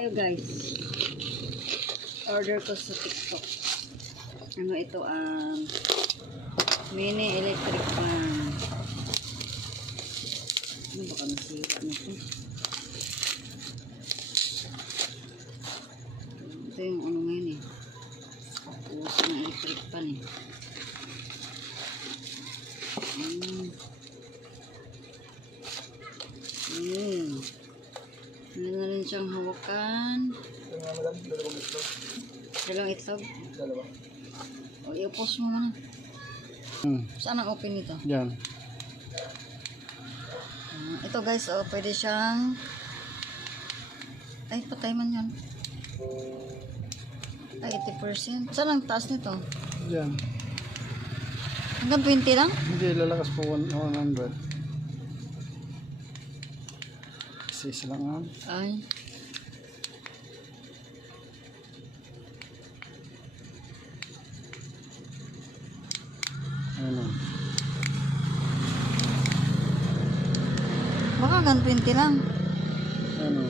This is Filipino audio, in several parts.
Ayo guys, order ko sa TikTok. Ano ito ang mini electric fan. Ano baka masira nito? Ito yung ano ngayon eh. Uso ng electric fan eh. Meron na rin siyang hawakan. Dalawang itlog. O, i-post mo muna. Saan ang open nito? Yan. Ito guys, oh, pwede siyang... Ay, patay man yan. Ay, 80%. Saan ang taas nito? Yan. Hanggang 20 lang? Hindi, lalakas po 100. Sis lang nga. Ay. Ano? Baka hanggang 20 lang. Ano?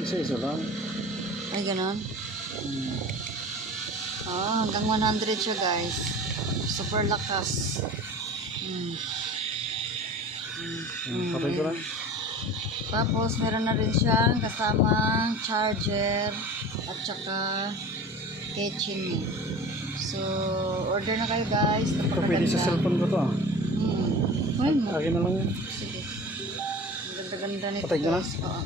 Isa-isa lang. Ay, ganon. Ah, hanggang 100 siya guys. Super lakas. Patay ko lang. Tapos, meron na rin siyang kasamang charger at saka keychain. So, order na kayo guys. Ito pwede sa cellphone ko to ah. Kunin mo. Akin na lang yun. Sige. Ang ganda-ganda nito Patay ka na? guys. Oo.